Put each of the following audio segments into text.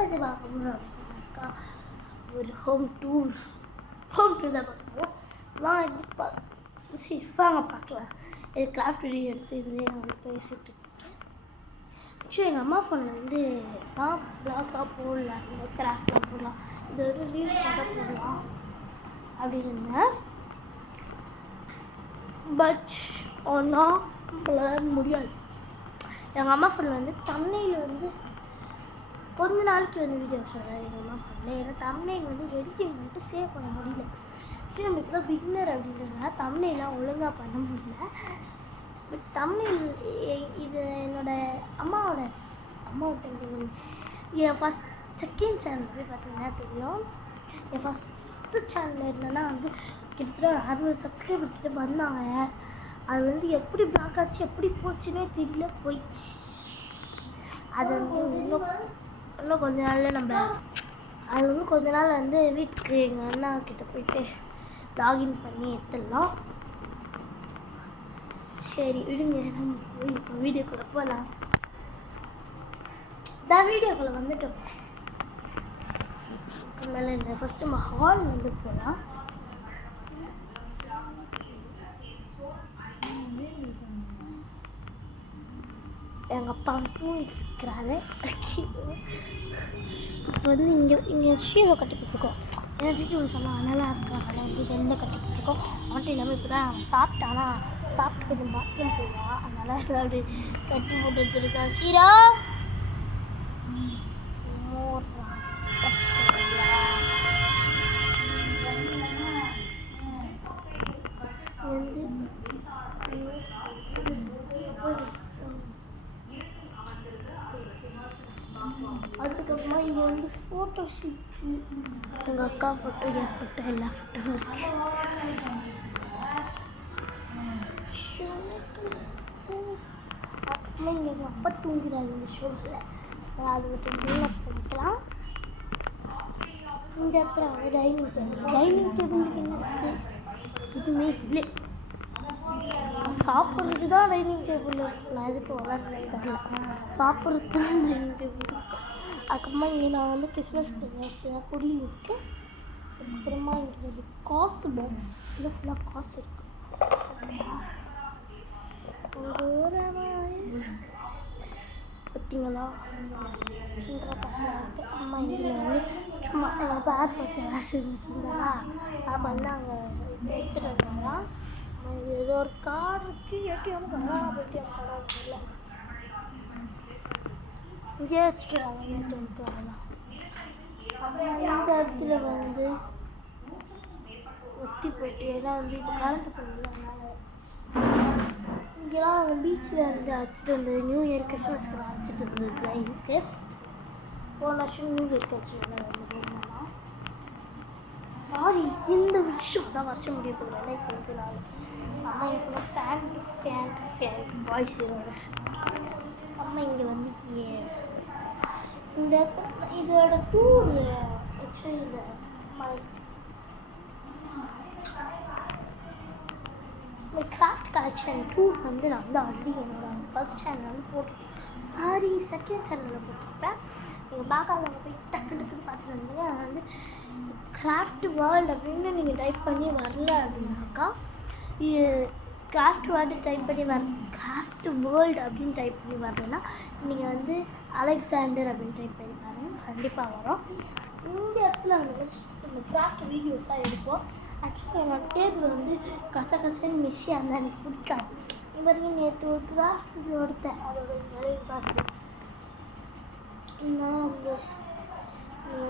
பற்றி பார்க்க போகிறோம் அப்படின்னாக்கா ஒரு ஹோம் டூர் தான் பார்க்கணும். வாங்க பார்க்கலாம். இது கிராஃப்ட் வீடியோ எடுத்து இதுலேயே நான் வந்து பேசிட்டு இருக்கேன். ஆக்சுவலி எங்கள் அம்மா ஃபோனில் வந்து நான் பிளாக்காக போடலாம், இந்த கிராஃப்டாக போடலாம், இது ஒரு ரீல்ஸாக போடலாம் அப்படின்னு. பட் ஆனால் நம்மளால் முடியாது. எங்கள் அம்மா ஃபோனில் வந்து தம்ப்நெயில் வந்து கொஞ்ச நாளைக்கு வந்து வீடியோ சொல்கிறேன் எங்கள் அம்மா ஃபோனில். ஏன்னா தம்ப்நெயில் வந்து எடிட்டிங் பண்ணிட்டு சேவ் பண்ண முடியல. நம்ம இப்போ தான் பிகினர் அப்படின்றதுனால தம்ப்நெயிலாம் ஒழுங்காக பண்ண முடியல. பட் தம்ப்நெயில் இது என்னோடய அம்மாவோட என் செகண்ட் சேனல் போய் பார்த்தீங்கன்னா தெரியும். என் ஃபஸ்ட்டு சேனல் என்னன்னா வந்து கிட்டத்தட்ட 60 சப்ஸ்கிரைபர் கிட்ட வந்தாங்க. அது வந்து எப்படி பிளாக் ஆச்சு எப்படி போச்சுன்னே தெரியல, போயிடுச்சு. அது வந்து இன்னும் கொஞ்ச நாள் வந்து வீட்டுக்கு எங்கள் அண்ணா கிட்ட போயிட்டு லாகின் பண்ணி எடுத்துடலாம். சரி விடுங்க, நம்ம போய் இப்போ வீடியோக்குள்ளே போகலாம். வீடியோக்குள்ளே வந்துட்டோம். அதனால இந்த ஃபஸ்ட்டு நம்ம ஹால் வந்து போகலாம். எங்கள் அப்பா தூங்கிட்டு இருக்கிறாரு. இப்போ வந்து இங்கே ஷீரோ கட்டி போட்டுருக்கோம். ஏன்னா வீட்டு சொன்னால் நல்லா இருக்கிறாங்க வந்து வெள்ளை கட்டி போட்டுருக்கோம். அவன்ட்டு இல்லாமல் இப்போ தான் சாப்பிட்டு கொஞ்சம் பாத்ரூம் போயிடுவான். அதனால் அப்படி கட்டி போட்டு வச்சுருக்கான். ஷீரோ அதுக்கப்புறமா இங்கே வந்து ஃபோட்டோ ஷூட், எங்கள் அக்கா ஃபோட்டோ, என் ஃபோட்டோ, எல்லா ஃபோட்டோவும் இருக்கு. அப்புறமா இங்கே எங்கள் அப்பா தூங்குறாங்க இந்த ஷோவில். அது மட்டும் பண்ணிக்கலாம். இந்த இடத்துல வந்து டைனிங் டேபிளுக்கு என்ன இருக்குது? எதுவுமே இல்லை. சாப்பிட்றது தான் டைனிங் டேபிள் இருக்கு. நான் எதுக்கு விளாட்றேன்னு தெரியல. சாப்பிட்றது தான் டைனிங் டேபிள் இருக்கு. அதுக்கப்புறமா இங்கே நான் வந்து கிறிஸ்மஸ்க்கு வச்சுன்னா பொடி இருக்கு. அதுக்கப்புறமா இங்கே ஒரு காசு பாக்ஸ், இதில் ஃபுல்லாக காசு இருக்கு. பார்த்தீங்களா, அம்மா இதில் வந்து சும்மா எங்கள் பேர் பஸ் எல்லாம் செஞ்சுருந்தாங்களா, அப்போ வந்து அங்கே எடுத்துகிட்டு வந்தாங்களா. ஏதோ ஒரு கார்டு இருக்குது, ஏடிஎம் கார்டு இல்லை, இங்கே வச்சுக்கிறாங்க ஏடிஎம் கார்டெல்லாம். இந்த இடத்துல வந்து ஒத்தி போயிட்டு, ஏன்னா வந்து இப்போ கரண்ட் போகல, அதனால் இங்கெல்லாம் நாங்கள் பீச்சில் வந்து அடிச்சுட்டு வந்தது. நியூ இயர் கிறிஸ்மஸ்க்கு நான் அடிச்சுட்டு இருந்ததுலாம் இருக்குது. போன வருஷம் நியூ இயர்க்கு அடிச்சுட்டு சாரி, இந்த வருஷம் தான் வருஷம் முடிய போகிறேன். இப்போ வந்து நான் அம்மா இப்போ ஃபேண்ட் வாய்ஸ் அம்மா இங்கே வந்து இந்த இதோட டூர் ஆக்சுவலி இந்த கிராஃப்ட் கலெக்ஷன் டூர் வந்து நான் வந்து ஆல்ரெடி என்னோட ஃபர்ஸ்ட் சேனல் வந்து போட்டிருப்பேன். செகண்ட் சேனலில் போட்டிருப்பேன். நீங்கள் பார்க்காதவங்க போய் டக்குன்னு பார்த்துட்டு வந்தீங்க. அதை வந்து கிராஃப்ட் வேர்ல்டு அப்படின்னு நீங்கள் டைப் பண்ணி வரல அப்படின்னாக்கா, கிராஃப்ட் வேர்ல்டு கிராஃப்ட் வேர்ல்டு அப்படின்னு டைப் பண்ணி வரலன்னா நீங்கள் வந்து அலெக்சாண்டர் அப்படின்னு டைப் பண்ணி பாருங்கள், கண்டிப்பாக வரும். இந்த இடத்துல வந்து நம்ம கிராஃப்ட் வீடியோஸ்லாம் எடுப்போம். ஆக்சுவலி என்னோட டேபிள் வந்து கசன்னு மிஷியாக இருந்தால் எனக்கு பிடிக்காது. இது வரைக்கும் நேற்று ஒரு கிராஃப்ட் வீடியோ எடுத்தேன், அதோட நிலையை பார்த்து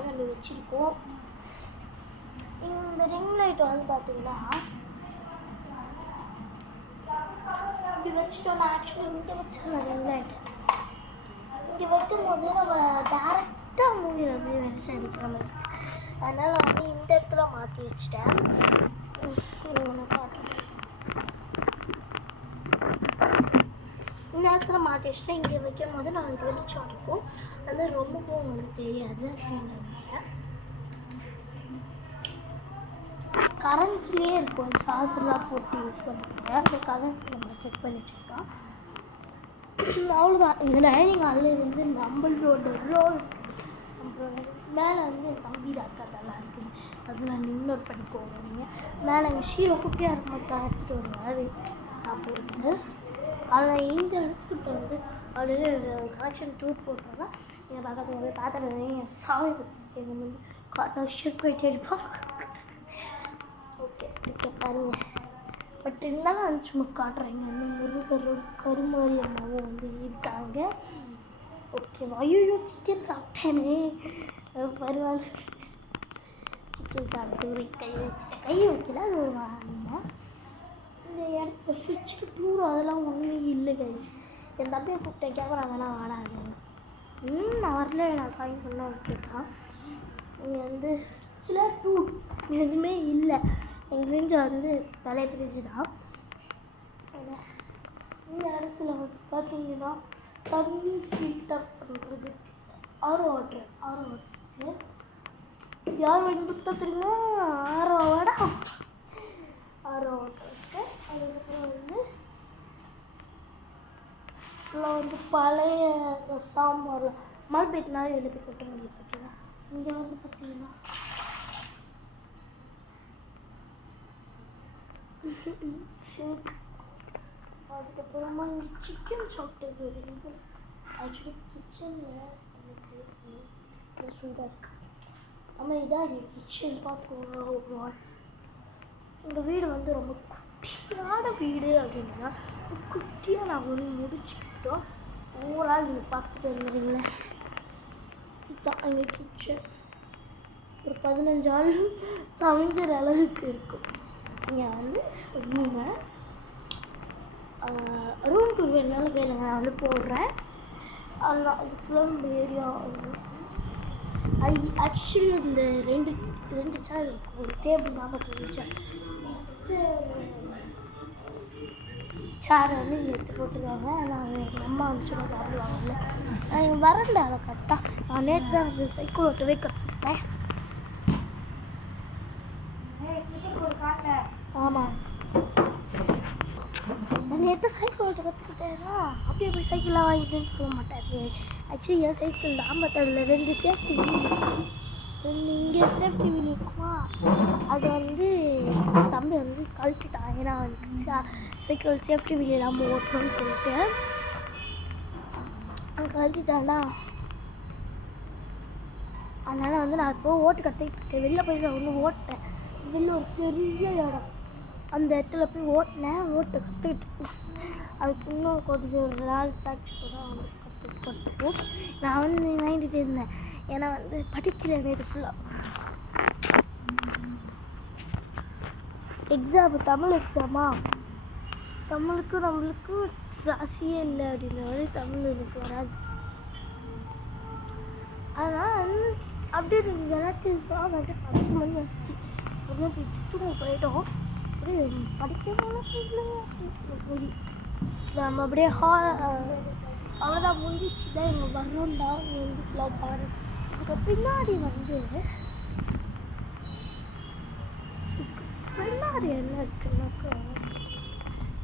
வந்து வச்சுருக்கோம். இந்த ரிங் லைட் வந்து பார்த்தீங்கன்னா இப்படி வச்சுட்டோம். நான் ஆக்சுவலி இங்கே வச்சுருந்தேன் ரிங் லைட். இங்கே வைக்கும் போது நம்ம டேரெக்டாக மூவியில் வந்து வெளிச்சம் அடிக்கிற மாதிரி இருக்கு. அதனால் வந்து இந்த இடத்துல மாற்றி வச்சுட்டேன். இந்த இடத்துல மாற்றி வச்சுட்டேன். இங்கே வைக்கும் போது நம்மளுக்கு வெளிச்சம் அடிக்கும். அது ரொம்பவும் உங்களுக்கு தெரியாது அப்படின்றதுனால கரண்ட்லேயே இருக்கும். சார்ஜர்லாம் போட்டு யூஸ் பண்ணுறாங்க. அந்த கரண்ட் நம்ம செட் பண்ணி வச்சுருக்கோம். அவ்வளோதான். இந்த டைனிங் ஹாலில் இருந்து நம்மளோட அப்புறம் மேலே வந்து என் தம்பி அக்காதெல்லாம் இருக்குது. அதெல்லாம் இக்னோர் பண்ணிக்கோங்க. நீங்கள் மேலே எங்கள் ஷீரோ குட்டியாக இருக்க மட்டும் எடுத்துகிட்டு வருவாரு. அப்போ வந்து அதில் இந்த எடுத்துக்கிட்டு வந்து ஆல்ரெடி கலெக்ஷன் டூர் போட்டோன்னா என் பக்கத்தில் போய் பார்த்துட்டு என் சாமி பற்றி எங்கள் வந்து காட்டன் ஷர்ட் போயிட்டு எடுப்பாங்க. ஓகே ஓகே பாருங்கள். பட் இருந்தாலும் அது சும்மா காட்டுறேங்க. வந்து முருகரும் கருமாரியம்மாவும் வந்து இருக்காங்க. ஓகேவா? ஐயோ சிக்கன் சாப்பிட்டேனே, பரவாயில்ல. சிக்கன் சாப்பிட்டு கையை வைக்கல, அது ஒரு வாங்க. இந்த இடத்துல ஃப்ரிட்ஜுக்கு டூர் அதெல்லாம் ஒன்றும் இல்லை கைஸ். என் தம்பியை கூப்பிட்டேன், கேமரா வேணா வாடாது. நான் வரல, நான் காயின் பண்ண கேட்டான். இங்கே வந்து ஃப்ரிட்ஜில் டூர் எதுவுமே இல்லை. எங்கள் ஃப்ரிட்ஜ் வந்து பழைய ஃப்ரிட்ஜு தான். இந்த இடத்துல வந்து பார்த்தீங்கன்னா தண்ணி ஃபில்டர் பண்ணுறது ஆரோ வாட்டர் யார் வாங்கி கொடுத்தா தெரியுமா? ஆரோ வாட்டர் இருக்குது. அதுக்கப்புறம் வந்து இதில் வந்து பழைய சாம்பார் மழை பெய்யுதுனால எழுப்பி கொட்ட முடியும். ஓகேவா? இங்கே வந்து பார்த்தீங்கன்னா சிங்க். அதுக்கப்புறமா இங்கே சிக்கன் சாப்பிட்டது இருக்குது. ஆக்சுவலி கிச்சனில் எனக்கு சூடாக இருக்குது. ஆனால் இதான் எங்கள் கிச்சன் பார்த்துக்கோங்க. ஒரு நாள் எங்கள் வீடு வந்து ரொம்ப குட்டியான வீடு அப்படின்னா குட்டியாக நாங்கள் வந்து முடிச்சுக்கிட்டோம். ஓவரால் நீங்கள் பார்த்துட்டு வந்துடுங்களேன். இதுதான் எங்கள் கிச்சன். ஒரு 15 ஆள் சமைக்கிற அளவுக்கு இருக்கும். இங்கே வந்து ரூம் டூர் வேணுனாலும் கேளுங்க, நான் வந்து போடுறேன். அதெல்லாம் இதுக்குலாம் இந்த ஏரியா ஆக்சுவலி இந்த ரெண்டு சேர் இருக்கும். ஒரு டேபிள் 42 சேர். சேரை வந்து இங்கே எடுத்து போட்டுருக்காங்க. நான் எங்கள் அம்மா அனுப்பிச்சுடும் சாப்பிடுவாங்கல்ல. நான் இங்கே வரல அதை கரெக்டாக. நான் நேற்று தான் வந்து சைக்கிள் ஓட்டவே கற்றுக்கிட்டேன். ஆமாம், நான் நேற்று சைக்கிள் ஓட்ட கற்றுக்கிட்டேன்னா அப்படியே போய் சைக்கிளாக வாங்கிட்டேன்னு சொல்ல மாட்டேன். ஆக்சுவலி என் சைக்கிள் தான். பட் அதில் 2 சேஃப்டி இங்கே சேஃப்டி வீல் இருக்குமா, அது வந்து தம்பி வந்து கழட்டிட்டான். ஏன்னா சைக்கிள் சேஃப்டி வீல் இல்லாமல் ஓட்டணும்னு சொல்லிட்டு கழட்டிட்டான்னா. அதனால் வந்து நான் இப்போ ஓட்டு கற்றுக்கிட்டு இருக்கேன். வெளில போய் நான் வந்து ஓட்டேன். வெளில ஒரு பெரிய இடம், அந்த இடத்துல போய் ஓட்டினேன். ஓட்ட கற்றுக்கிட்டேன். அதுக்கு இன்னும் கொஞ்சம் நாள் ப்ராக்டிஸ் தான் வந்து கற்றுக்கிட்டு நான் வந்து வாங்கிட்டு இருந்தேன். ஏன்னா வந்து படிக்கல இது ஃபுல்லாக. எக்ஸாமு தமிழ் எக்ஸாமா, தமிழுக்கும் நம்மளுக்கும் ராசியே இல்லை அப்படின்ற மாதிரி தமிழ் எனக்கு வராது. அதனால் அப்படியே எல்லாத்தையும் வந்து 10 மணி ஆச்சு. ஒன்றும் பிடிச்சிட்டு போயிட்டோம். அப்படியே படிக்க போய் நம்ம அப்படியே அவ்வளோதான் முடிஞ்சிச்சு தான். எங்கள் வரணும்டா இங்கே வந்து ஃபுல்லாக பாரு. இதுக்கு பின்னாடி வந்து என்ன இருக்குன்னாக்கா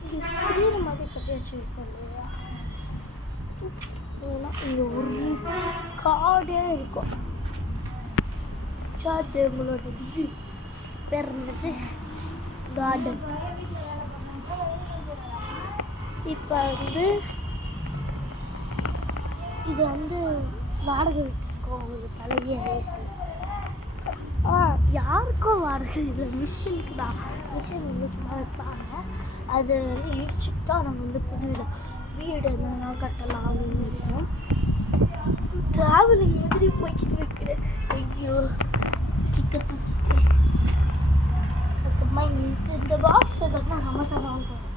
இங்கே ஸ்க்ரீன் மாதிரி கட்டி வச்சுருக்கோம் இல்லையா. இங்கே ஒரு காடே இருக்கும். சாத்தேங்களோட இது பேர் என்னது, கார்டன். இப்போ வந்து இது வந்து வாடகை விட்டுருக்கோம். ஒரு பழைய யாருக்கும் வாடகை இல்லை, மிஷினுக்கு தான். மிஷின் வந்து சும்மா வைப்பாங்க. அது வந்து இடிச்சுட்டா நம்ம வந்து புது வீடு என்னென்னா கட்டலாம் அப்படின்னு இருக்கோம். ட்ராவலிங் மாதிரி போய்கிட்டு இருக்கிறேன். ஐயோ சிக்க தூக்கிட்டு. அதுக்கப்புறமா எங்களுக்கு இந்த பாக்ஸ் எதெல்லாம் சமசம் வாங்குவோம்.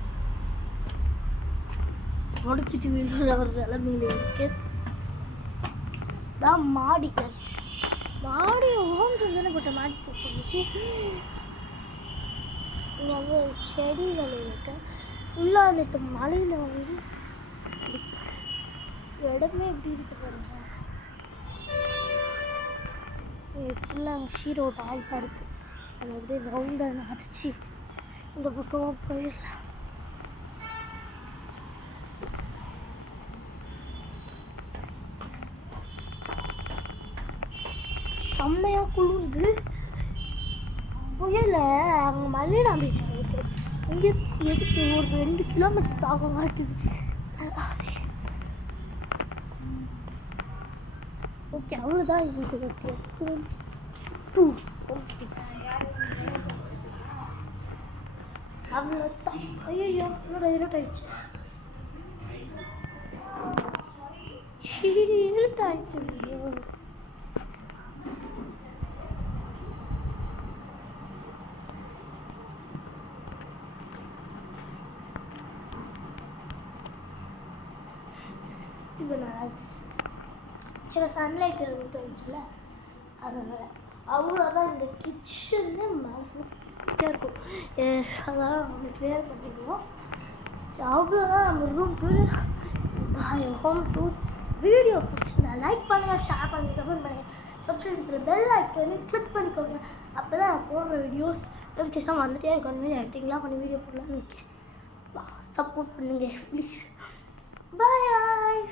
முடிச்சுட்டு வீடு ஒரு நிலைமையில இருக்கு. தான் மாடி கைஸ். மாடி ஹோம் தானே போட்ட மாடி போட்டுச்சு. இங்கே வந்து செடிகள் இருக்கு ஃபுல்லாக. நேற்று மலையில் வந்து இடமே எப்படி இருக்கு பாருங்க. ஃபுல்லாக ஷீரோட ஆயிட்டாக இருக்குது. அது அப்படியே ரவுண்டாக அரைச்சி இந்த பக்கம் போயிடலாம். செம்மையாக குளிருது. புயல அங்கே மல்லினா பீச் இருக்கு. இங்கே எதுக்கு ஒரு 2 கிலோமீட்டர் தாக்கம் காட்டுது. ஓகே, அவ்வளோதான் இருக்குது. ஓகே, 2 அவ்வளோதான். ஐயோ என்னோட இருட்டாயிடுச்சு. இருட்டாயிடுச்சு. ஐயோ இப்போ நான் சில சன்லைட் இருந்துச்சுல, அதனால் அவ்வளோதான். இந்த கிச்சன்னு மேலே இருக்கும். அதெல்லாம் நம்ம கிளியர் பண்ணிடுவோம். அவ்வளோதான் நம்ம room tour, home tour. Video பிடிச்சிருந்தா லைக் பண்ணுங்கள், ஷேர் பண்ணுங்கள், கமெண்ட் பண்ணுங்கள், சப்ஸ்கிரைப் பண்ணி பெல் ஐக்கனை கிளிக் பண்ணிக்கோங்க. அப்போ தான் நான் போடுற வீடியோஸ் நோட்டிஃபிகேஷன் வந்துட்டே இருக்கும். எடிட்டிங்லாம் பண்ணி வீடியோ போடலான்னு சப்போர்ட் பண்ணுங்கள் ப்ளீஸ். பாய்.